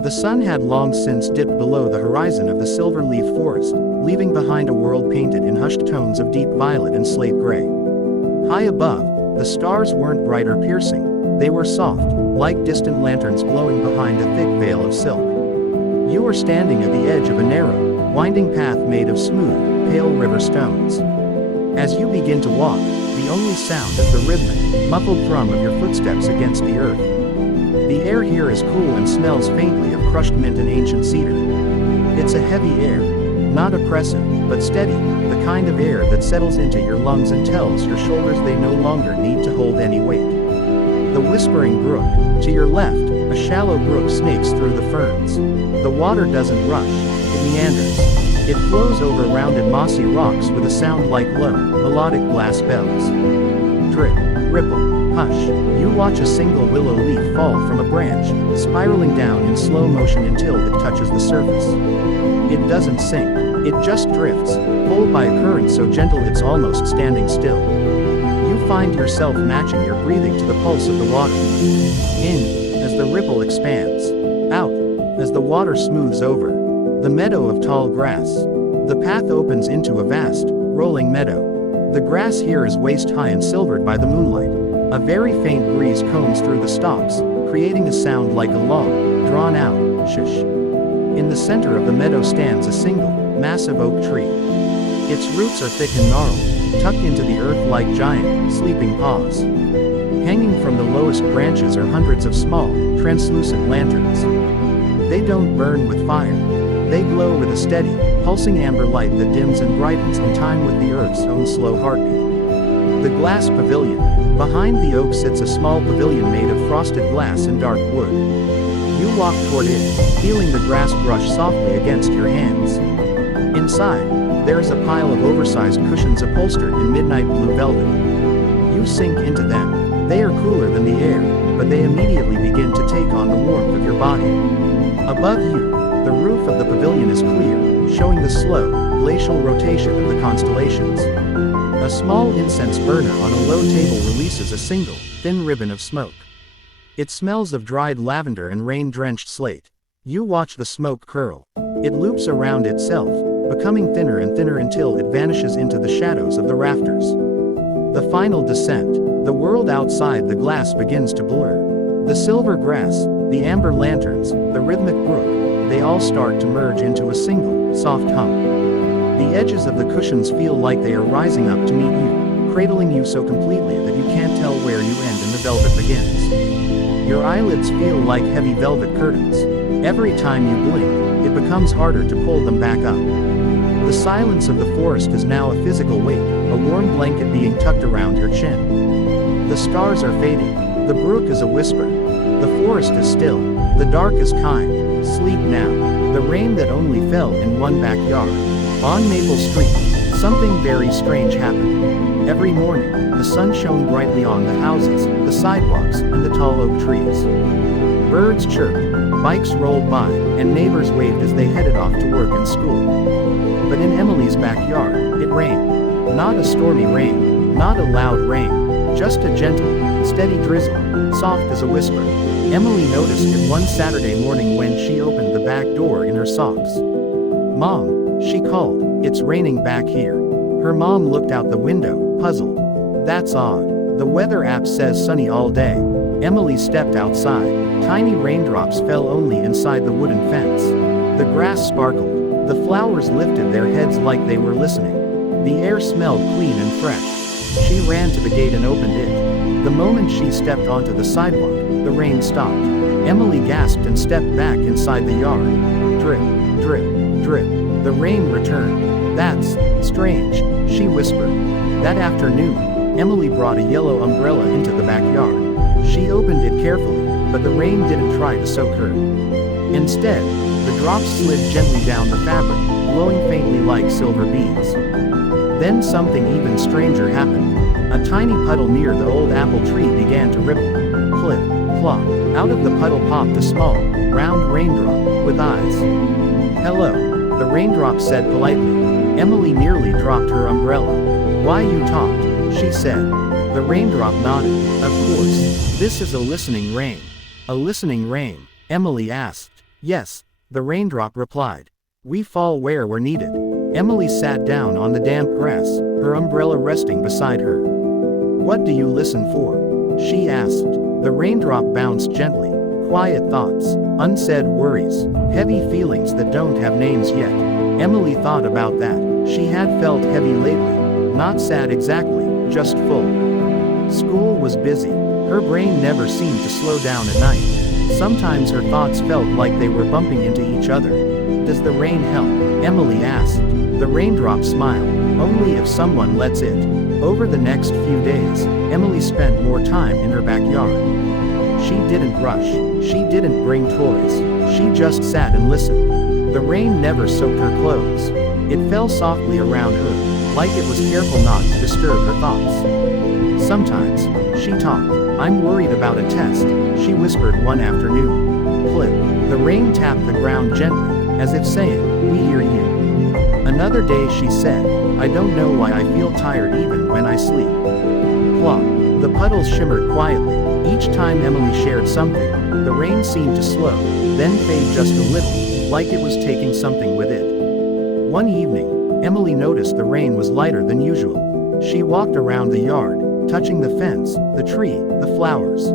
The sun had long since dipped below the horizon of the silver-leaf forest, leaving behind a world painted in hushed tones of deep violet and slate gray. High above, the stars weren't bright or piercing, they were soft, like distant lanterns glowing behind a thick veil of silk. You were standing at the edge of a narrow, winding path made of smooth, pale river stones. As you begin to walk, the only sound is the rhythmic, muffled thrum of your footsteps against the earth. The air here is cool and smells faintly of crushed mint and ancient cedar. It's a heavy air, not oppressive, but steady, the kind of air that settles into your lungs and tells your shoulders they no longer need to hold any weight. The whispering brook, to your left, a shallow brook snakes through the ferns. The water doesn't rush, it meanders. It flows over rounded mossy rocks with a sound like low, melodic glass bells. Drip, ripple, hush. You watch a single willow leaf fall from a branch, spiraling down in slow motion until it touches the surface. It doesn't sink, it just drifts, pulled by a current so gentle it's almost standing still. You find yourself matching your breathing to the pulse of the water. In, as the ripple expands. Out, as the water smooths over the meadow of tall grass. The path opens into a vast, rolling meadow. The grass here is waist-high and silvered by the moonlight. A very faint breeze combs through the stalks, creating a sound like a long, drawn-out shush. In the center of the meadow stands a single, massive oak tree. Its roots are thick and gnarled, tucked into the earth like giant, sleeping paws. Hanging from the lowest branches are hundreds of small, translucent lanterns. They don't burn with fire. They glow with a steady, pulsing amber light that dims and brightens in time with the earth's own slow heartbeat. The glass pavilion. Behind the oak sits a small pavilion made of frosted glass and dark wood. You walk toward it, feeling the grass brush softly against your hands. Inside, there is a pile of oversized cushions upholstered in midnight blue velvet. You sink into them. They are cooler than the air, but they immediately begin to take on the warmth of your body. Above you, the roof of the pavilion is clear, showing the slow, glacial rotation of the constellations. A small incense burner on a low table releases a single, thin ribbon of smoke. It smells of dried lavender and rain-drenched slate. You watch the smoke curl. It loops around itself, becoming thinner and thinner until it vanishes into the shadows of the rafters. The final descent. The world outside the glass begins to blur. The silver grass, the amber lanterns, the rhythmic brook, they all start to merge into a single, soft hum. The edges of the cushions feel like they are rising up to meet you, cradling you so completely that you can't tell where you end and the velvet begins. Your eyelids feel like heavy velvet curtains. Every time you blink, it becomes harder to pull them back up. The silence of the forest is now a physical weight, a warm blanket being tucked around your chin. The stars are fading. The brook is a whisper. The forest is still. The dark is kind. Sleep now. The rain that only fell in one backyard. On Maple Street, something very strange happened. Every morning, the sun shone brightly on the houses, the sidewalks, and the tall oak trees. Birds chirped, bikes rolled by, and neighbors waved as they headed off to work and school. But in Emily's backyard, it rained. Not a stormy rain, not a loud rain, just a gentle, steady drizzle, soft as a whisper. Emily noticed it one Saturday morning when she opened the back door in her socks. "Mom," she called, "it's raining back here." Her mom looked out the window, puzzled. "That's odd. The weather app says sunny all day." Emily stepped outside. Tiny raindrops fell only inside the wooden fence. The grass sparkled. The flowers lifted their heads like they were listening. The air smelled clean and fresh. She ran to the gate and opened it. The moment she stepped onto the sidewalk, the rain stopped. Emily gasped and stepped back inside the yard. Drip, drip, drip. The rain returned. "That's strange," she whispered. That afternoon, Emily brought a yellow umbrella into the backyard. She opened it carefully, but the rain didn't try to soak her. Instead, the drops slid gently down the fabric, glowing faintly like silver beads. Then something even stranger happened. A tiny puddle near the old apple tree began to ripple. Clip, plop. Out of the puddle popped a small, round raindrop, with eyes. "Hello," the raindrop said politely. Emily nearly dropped her umbrella. "Why you talked," she said. The raindrop nodded. "Of course. This is a listening rain." "A listening rain?" Emily asked. Yes, the raindrop replied. We fall where we're needed. Emily sat down on the damp grass, her umbrella resting beside her. What do you listen for? She asked. The raindrop bounced gently. Quiet thoughts, unsaid worries, heavy feelings that don't have names yet. Emily thought about that. She had felt heavy lately. Not sad exactly, just full. School was busy. Her brain never seemed to slow down at night. Sometimes her thoughts felt like they were bumping into each other. Does the rain help? Emily asked. The raindrop smiled. Only if someone lets it. Over the next few days, Emily spent more time in her backyard. She didn't rush. She didn't bring toys. She just sat and listened. The rain never soaked her clothes. It fell softly around her, like it was careful not to disturb her thoughts. Sometimes, she talked. I'm worried about a test, she whispered one afternoon. Clip. The rain tapped the ground gently, as if saying, we hear you. Another day she said, I don't know why I feel tired even when I sleep. Plop. The puddles shimmered quietly. Each time Emily shared something, the rain seemed to slow, then fade just a little, like it was taking something with it. One evening, Emily noticed the rain was lighter than usual. She walked around the yard, touching the fence, the tree, the flowers.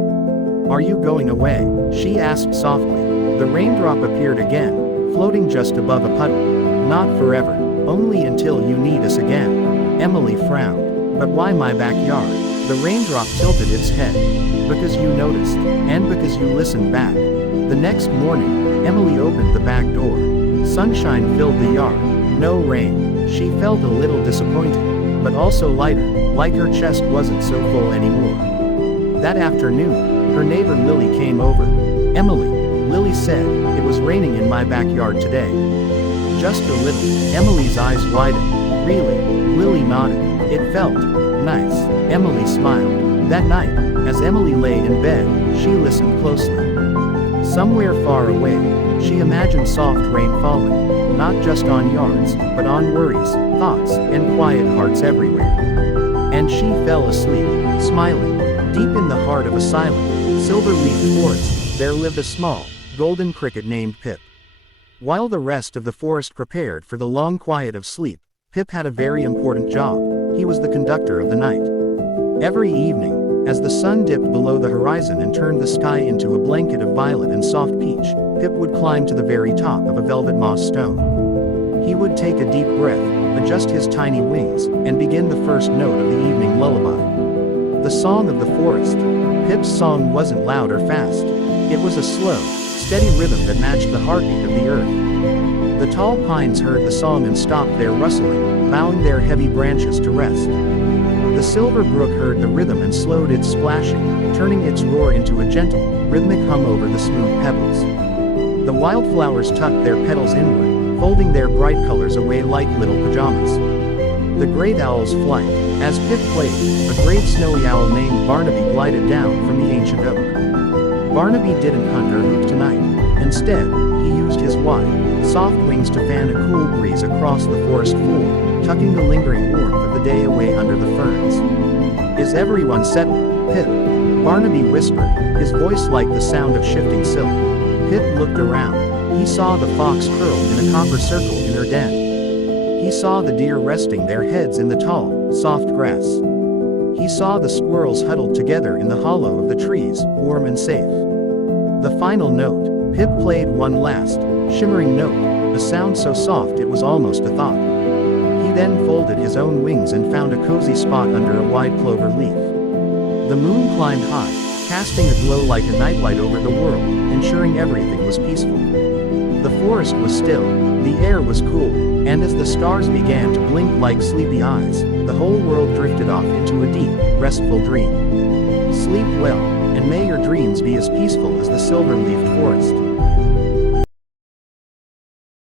Are you going away? She asked softly. The raindrop appeared again, floating just above a puddle. Not forever, only until you need us again. Emily frowned. But why my backyard? The raindrop tilted its head. Because you noticed, and because you listened back. The next morning, Emily opened the back door. Sunshine filled the yard. No rain. She felt a little disappointed, but also lighter, like her chest wasn't so full anymore. That afternoon, her neighbor Lily came over. Emily, Lily said, it was raining in my backyard today. Just a little. Emily's eyes widened. Really? Lily nodded. It felt nice. Emily smiled. That night, as Emily lay in bed, she listened closely. Somewhere far away, she imagined soft rain falling, not just on yards, but on worries, thoughts, and quiet hearts everywhere. And she fell asleep, smiling. Deep in the heart of a silent, silver-leaf forest, there lived a small, golden cricket named Pip. While the rest of the forest prepared for the long quiet of sleep, Pip had a very important job. He was the conductor of the night. Every evening, as the sun dipped below the horizon and turned the sky into a blanket of violet and soft peach, Pip would climb to the very top of a velvet moss stone. He would take a deep breath, adjust his tiny wings, and begin the first note of the evening lullaby. The song of the forest. Pip's song wasn't loud or fast. It was a slow, steady rhythm that matched the heartbeat of the earth. The tall pines heard the song and stopped their rustling, bowing their heavy branches to rest. The silver brook heard the rhythm and slowed its splashing, turning its roar into a gentle, rhythmic hum over the smooth pebbles. The wildflowers tucked their petals inward, folding their bright colors away like little pajamas. The great owl's flight. As Pip played, a great snowy owl named Barnaby glided down from the ancient oak. Barnaby didn't hunt or hoot tonight. Instead, he used his wide, soft wings to fan a cool breeze across the forest floor, tucking the lingering warmth of the day away under the ferns. Is everyone settled, Pip? Barnaby whispered, his voice like the sound of shifting silk. Pip looked around. He saw the fox curled in a copper circle in her den. He saw the deer resting their heads in the tall, soft grass. He saw the squirrels huddled together in the hollow of the trees, warm and safe. The final note. Pip played one last, shimmering note, a sound so soft it was almost a thought. He then folded his own wings and found a cozy spot under a wide clover leaf. The moon climbed high, casting a glow like a nightlight over the world, ensuring everything was peaceful. The forest was still, the air was cool, and as the stars began to blink like sleepy eyes, the whole world drifted off into a deep, restful dream. Sleep well, and may your dreams be as peaceful as the silver-leafed forest.